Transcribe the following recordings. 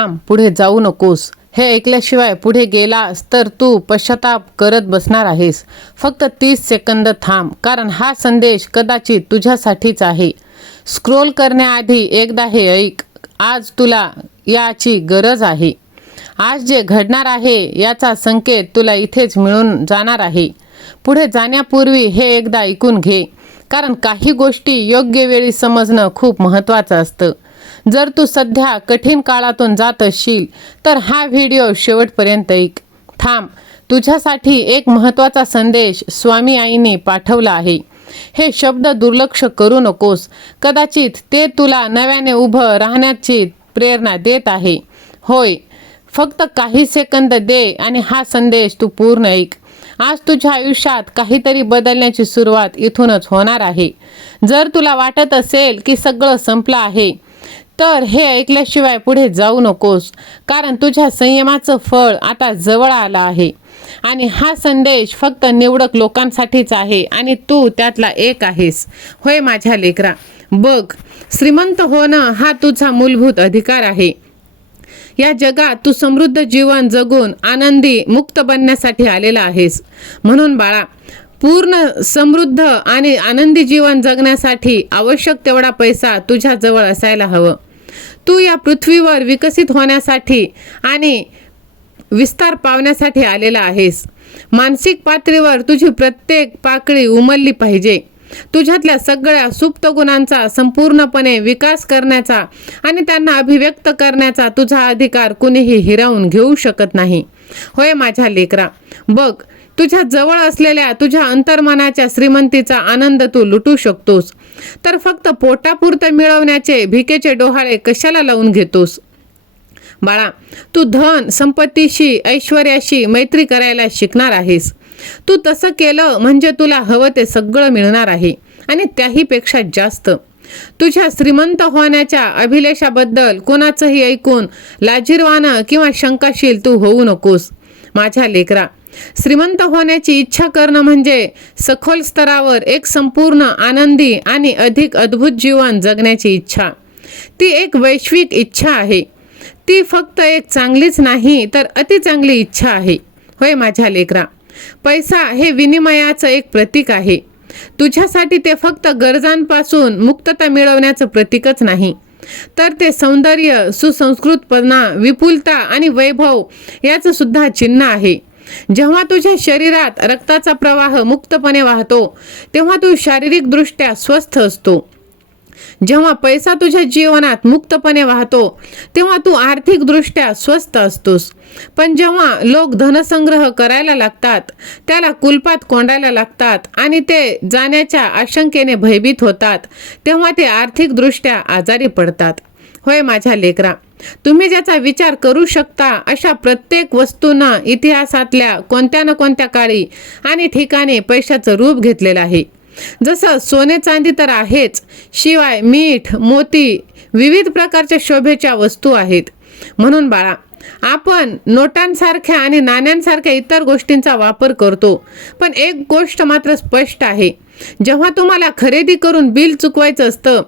थांब, पुढे जाऊ नकोस. हे ऐकल्याशिवाय पुढे गेलास तर तू पश्चाताप करत बसणार आहेस. फक्त 30 सेकंद थांब, कारण हा संदेश कदाचित तुझ्यासाठीच आहे. स्क्रोल करण्याआधी एकदा हे ऐक. आज तुला याची गरज आहे. आज जे घडणार आहे याचा संकेत तुला इथेच मिळून जाणार आहे. पुढे जाण्यापूर्वी हे एकदा ऐकून घे, कारण काही गोष्टी योग्य वेळी समजणं खूप महत्त्वाचं असतं. जर तू सध्या कठीण काळातून जात असशील तर हा व्हिडिओ शेवटपर्यंत ऐक. थांब, तुझ्यासाठी एक महत्त्वाचा संदेश स्वामी आईने पाठवला आहे. हे शब्द दुर्लक्ष करू नकोस. कदाचित ते तुला नव्याने उभं राहण्याची प्रेरणा देत आहे. होय, फक्त काही सेकंद दे आणि हा संदेश तू पूर्ण ऐक. आज तुझ्या आयुष्यात काहीतरी बदलण्याची सुरुवात इथूनच होणार आहे. जर तुला वाटत असेल की सगळं संपलं आहे तर हे ऐकल्याशिवाय पुढे जाऊ नकोस, कारण तुझ्या संयमाचं फळ आता जवळ आलं आहे. आणि हा संदेश फक्त निवडक लोकांसाठीच आहे आणि तू त्यातला एक आहेस. होय माझ्या लेकरा, बघ, श्रीमंत होणं हा तुझा मूलभूत अधिकार आहे. या जगात तू समृद्ध जीवन जगून आनंदी मुक्त बनण्यासाठी आलेला आहेस. म्हणून बाळा, पूर्ण समृद्ध आणि आनंदी जीवन जगण्यासाठी आवश्यक तेवढा पैसा तुझ्या जवळ असायला हवं. तू या पृथ्वीवर विकसित होण्यासाठी आणि विस्तार पावण्यासाठी आलेला आहेस. मानसिक पातळीवर तुझी प्रत्येक पाकळी उमलली पाहिजे. तुझ्यातल्या सगळ्या सुप्त गुणांचा संपूर्णपणे विकास करण्याचा आणि त्यांना अभिव्यक्त करण्याचा तुझा अधिकार कुणीही हिरावून घेऊ शकत नाही. होय माझ्या लेकरा, बघ, तुझ्या जवळ असलेल्या तुझ्या अंतर्मनाच्या श्रीमंतीचा आनंद तू लुटू शकतोस. तर फक्त पोटापुरतं मिळवण्याचे भिकेचे डोहाळे कशाला लावून घेतोस? बाळा, तू धन संपत्तीशी, ऐश्वर्याशी मैत्री करायला शिकणार आहेस. तू तसं केलं म्हणजे तुला हवं ते सगळं मिळणार आहे आणि त्याहीपेक्षा जास्त. तुझ्या श्रीमंत होण्याच्या अभिलाषाबद्दल कोणाचंही ऐकून लाजिरवाणं किंवा शंकाशील तू होऊ नकोस. माझ्या लेकरा, श्रीमंत होण्याची इच्छा करणं म्हणजे सखोल स्तरावर एक संपूर्ण आनंदी आणि अधिक अद्भुत जीवन जगण्याची इच्छा. ती एक वैश्विक इच्छा आहे. ती फक्त एक चांगलीच नाही तर अतिचांगली इच्छा आहे. होय माझ्या लेकरा, पैसा हे विनिमयाचं एक प्रतीक आहे. तुझ्यासाठी ते फक्त गरजांपासून मुक्तता मिळवण्याचं प्रतीकच नाही, तर ते सौंदर्य, सुसंस्कृतपणा, विपुलता आणि वैभव याचं सुद्धा चिन्ह आहे. जेव्हा तुझ्या शरीरात रक्ताचा प्रवाह मुक्तपणे वाहतो तेव्हा तू शारीरिकदृष्ट्या स्वस्थ असतो. जेव्हा पैसा तुझ्या जीवनात मुक्तपणे वाहतो तेव्हा तू आर्थिकदृष्ट्या स्वस्थ असतोस. पण जेव्हा लोक धनसंग्रह करायला लागतात, त्याला कुलपात कोंडायला लागतात आणि ते जाण्याच्या आशंकेने भयभीत होतात, तेव्हा ते आर्थिकदृष्ट्या आजारी पडतात. होय माझ्या लेकरा, तुम्ही ज्याचा विचार करू शकता अशा प्रत्येक वस्तूनं इतिहासातल्या कोणत्या ना कोणत्या काळी आणि ठिकाणी पैशाचं रूप घेतलेलं आहे. जसं सोने चांदी तर आहेच, शिवाय मीठ, मोती, विविध प्रकारच्या शोभेच्या वस्तू आहेत. म्हणून बाळा, आपण नोटांसारख्या आणि नाण्यांसारख्या इतर गोष्टींचा वापर करतो, पण एक गोष्ट मात्र स्पष्ट आहे. जेव्हा तुम्हाला खरेदी करून बिल चुकवायचं असतं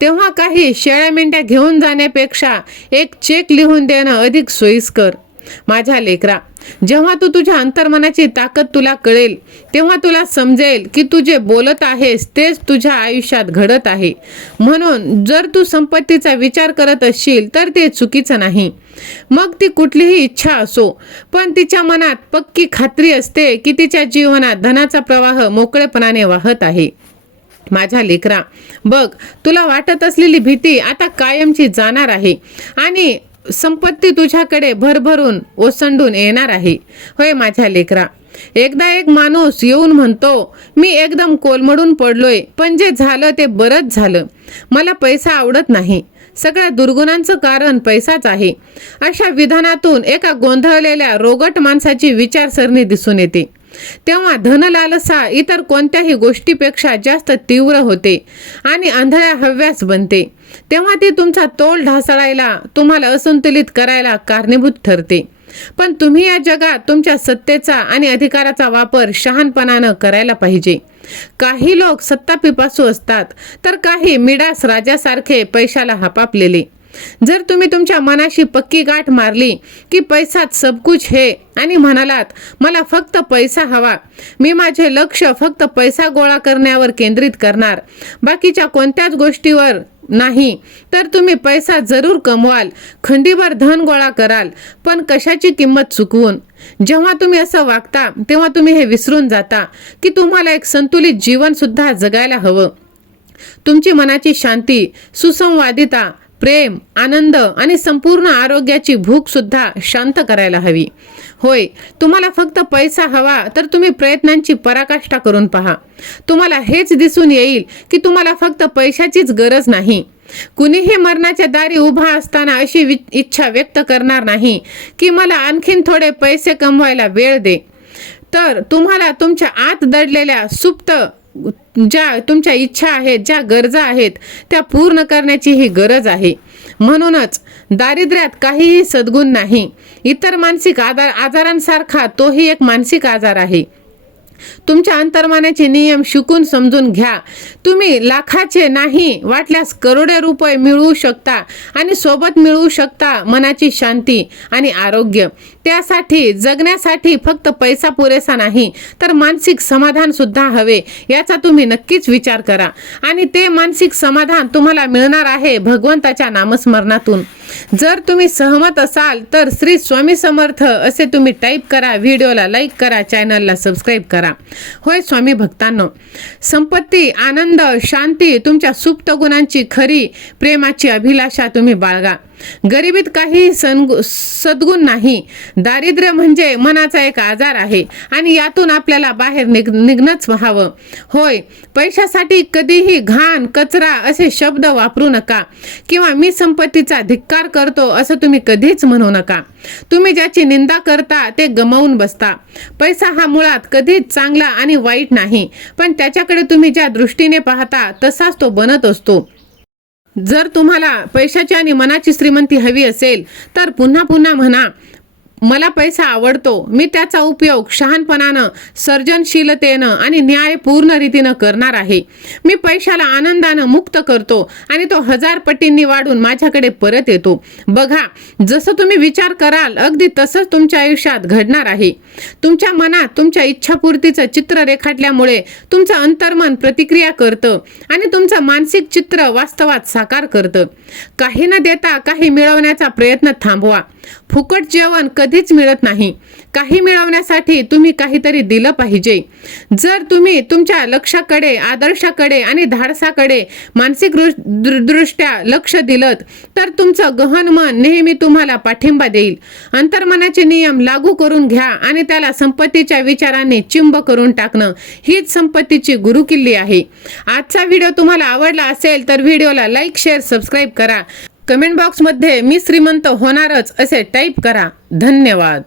तेव्हा काही शेळ्या मेंढ्या घेऊन जाण्यापेक्षा एक चेक लिहून देणं अधिक सोयीस्कर. माझ्या लेकरा, जेव्हा तू तुझ्या अंतर्मनाची ताकद तुला कळेल तेव्हा तुला समजेल की तू जे बोलत आहेस तेच तुझ्या आयुष्यात घडत आहे. म्हणून जर तू संपत्तीचा विचार करत असशील तर ते चुकीचं नाही. मग ती कुठलीही इच्छा असो, पण तिच्या मनात पक्की खात्री असते की तिच्या जीवनात धनाचा प्रवाह मोकळेपणाने वाहत आहे. माझ्या लेकरा, बघ, तुला वाटत असलेली भीती आता कायमची जाणार आहे आणि संपत्ती तुझ्याकडे भरभरून ओसंडून येणार आहे. होय माझ्या लेकरा, एकदा एक माणूस येऊन म्हणतो, मी एकदम कोलमडून पडलोय, पण जे झालं ते बरंच झालं. मला पैसा आवडत नाही. सगळ्या दुर्गुणांचं कारण पैसाच आहे. अशा विधानातून एका गोंधळलेल्या रोगट माणसाची विचारसरणी दिसून येते. तेव्हा धनलालसा इतर कोणत्याही गोष्टीपेक्षा जास्त तीव्र होते आणि आंधळ्या हव्यास बनते. तेव्हा ती तुमचा तोल ढासळायला, तुम्हाला असंतुलित करायला कारणीभूत ठरते. पण तुम्ही या जगात तुमच्या सत्तेचा आणि अधिकाराचा वापर शहाणपणानं करायला पाहिजे. काही लोक सत्तापिपासू असतात तर काही मिडास राजासारखे पैशाला हपापलेले. जर तुम्ही तुमच्या मनाशी पक्की गाठ मारली की पैसाच सब कुछ है आणि म्हणालात मला फक्त पैसा हवा, मी माझे लक्ष फक्त पैसा गोळा करण्यावर केंद्रित करणार, बाकीच्या कोणत्याच गोष्टीवर नाही, तर तुम्ही पैसा जरूर कमवाल, खंडीभर धन गोळा कराल, पण कशाची किंमत चुकवून. जेव्हा तुम्ही असं वागता तेव्हा तुम्ही हे विसरून जाता की तुम्हाला एक संतुलित जीवन सुद्धा जगायला हवं. तुमची मनाची शांती, सुसंवादिता, प्रेम, आनंद आणि संपूर्ण आरोग्याची भूक सुद्धा शांत करायला हवी. होय, तुम्हाला फक्त पैसा हवा तर तुम्ही प्रयत्नांची पराकाष्ठा करून पहा. तुम्हाला हेच दिसून येईल की तुम्हाला फक्त पैशाचीच गरज नाही. कुणीही मरणाच्या दारी उभा असताना अशी इच्छा व्यक्त करणार नाही की मला आणखीन थोडे पैसे कमवायला वेळ दे. तर तुम्हाला तुमच्या आत दडलेल्या सुप्त ज्या तुमच्या इच्छा आहेत, ज्या गरजा आहेत, त्या पूर्ण करण्याची ही गरज आहे. म्हणूनच दारिद्र्यात काहीही सद्गुण नाही. इतर मानसिक आजारांसारखा तोही एक मानसिक आजार आहे. तुमच्या अंतर्मनाचे नियम शिकून समजून घ्या. तुम्ही लाखाचे नाही, वाटल्यास करोडो रुपये मिळवू शकता आणि सोबत मिळवू शकता मनाची शांती आणि आरोग्य. त्यासाठी जगण्यासाठी फक्त पैसा पुरेसा नाही, तर मानसिक समाधान सुद्धा हवे. याचा तुम्ही नक्कीच विचार करा आणि ते मानसिक समाधान तुम्हाला मिळणार आहे भगवंताच्या नामस्मरणातून. जर तुम्ही सहमत असाल तर श्री स्वामी समर्थ असे तुम्ही टाईप करा, व्हिडिओला लाईक करा, चॅनलला सबस्क्राईब करा. होय स्वामी भक्तांनो, संपत्ती, आनंद, शांती, तुमच्या सुप्त गुणांची खरी प्रेमाची अभिलाषा तुम्ही बाळगा. गरिबीत काही सद्गुण नाही. दारिद्र्य म्हणजे मनाचा एक आजार आहे आणि यातून आपल्याला बाहेर निघणंच हवं. होय, पैशासाठी कधीही घाण, कचरा असे शब्द वापरू नका किंवा मी संपत्तीचा धिक्कार करतो असं तुम्ही कधीच म्हणू नका. तुम्ही ज्याची निंदा करता ते गमावून बसता. पैसा हा मुळात कधीच चांगला आणि वाईट नाही, पण त्याच्याकडे तुम्ही ज्या दृष्टीने पाहता तसाच तो बनत असतो. जर तुम्हाला पैशाची आणि मनाची श्रीमंती हवी असेल तर पुन्हा पुन्हा म्हणा, मला पैसा आवडतो, मी त्याचा उपयोग शहाणपणानं, सर्जनशीलतेनं आणि न्यायपूर्ण रीतीनं करणार आहे. मी पैशाला आनंदानं मुक्त करतो आणि तो 1000 पटींनी वाढून माझ्याकडे परत येतो. बघा, जसं तुम्ही विचार कराल अगदी तसंच तुमच्या आयुष्यात घडणार आहे. तुमच्या मनात तुमच्या इच्छापूर्तीचं चित्र रेखाटल्यामुळे तुमचं अंतर्मन प्रतिक्रिया करतं आणि तुमचं मानसिक चित्र वास्तवात साकार करतं. काही न देता काही मिळवण्याचा प्रयत्न थांबवा. फुकट जेवण कधीच मिळत नाही. काही मिळवण्यासाठी तुम्ही काहीतरी दिलं पाहिजे. जर तुम्ही तुमच्या लक्ष्याकडे, आदर्शाकडे आणि धाडसाकडे मानसिक दृष्ट्या लक्ष दिलत तर तुमचं गहन मन नेहमी तुम्हाला पाठिंबा देईल. अंतर्मनाचे नियम लागू करून घ्या आणि त्याला संपत्तीच्या विचारांनी चिंब करून टाकणं हीच संपत्तीची गुरुकिल्ली आहे. आजचा व्हिडिओ तुम्हाला आवडला असेल तर व्हिडिओला लाईक, शेअर, सबस्क्राईब करा. कमेंट बॉक्समध्ये मी श्रीमंत होणारच असे टाईप करा. धन्यवाद.